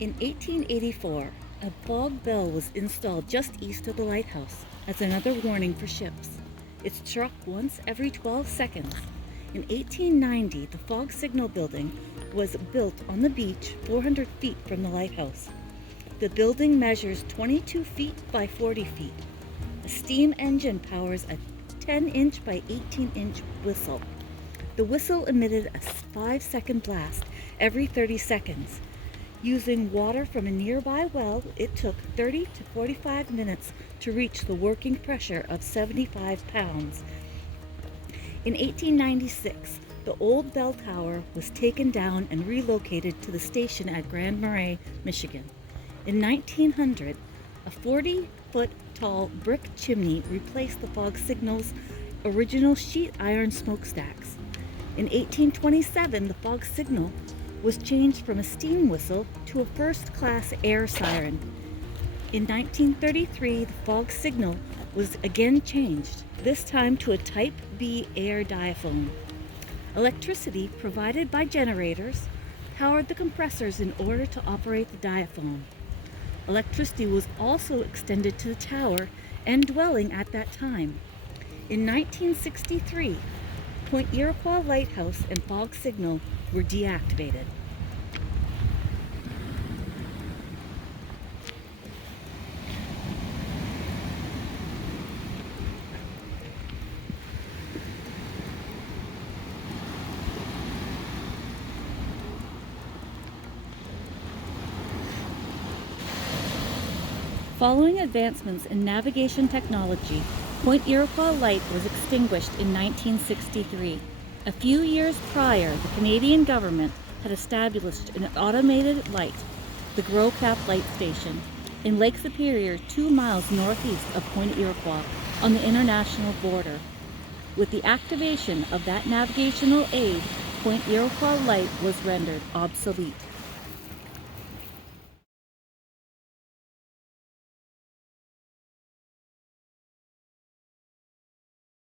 In 1884, a fog bell was installed just east of the lighthouse as another warning for ships. It struck once every 12 seconds. In 1890, the fog signal building was built on the beach 400 feet from the lighthouse. The building measures 22 feet by 40 feet. A steam engine powers a 10-inch by 18-inch whistle. The whistle emitted a 5-second blast every 30 seconds. Using water from a nearby well, it took 30 to 45 minutes to reach the working pressure of 75 pounds. In 1896, the old bell tower was taken down and relocated to the station at Grand Marais, Michigan. In 1900, a 40-foot tall brick chimney replaced the fog signal's original sheet iron smokestacks. In 1827, the fog signal was changed from a steam whistle to a first-class air siren. In 1933, the fog signal was again changed, this time to a Type B air diaphone. Electricity provided by generators powered the compressors in order to operate the diaphone. Electricity was also extended to the tower and dwelling at that time. In 1963, Point Iroquois Lighthouse and fog signal were deactivated. Following advancements in navigation technology, Point Iroquois Light was extinguished in 1963. A few years prior, the Canadian government had established an automated light, the Gros Cap Light Station, in Lake Superior 2 miles northeast of Point Iroquois on the international border. With the activation of that navigational aid, Point Iroquois Light was rendered obsolete.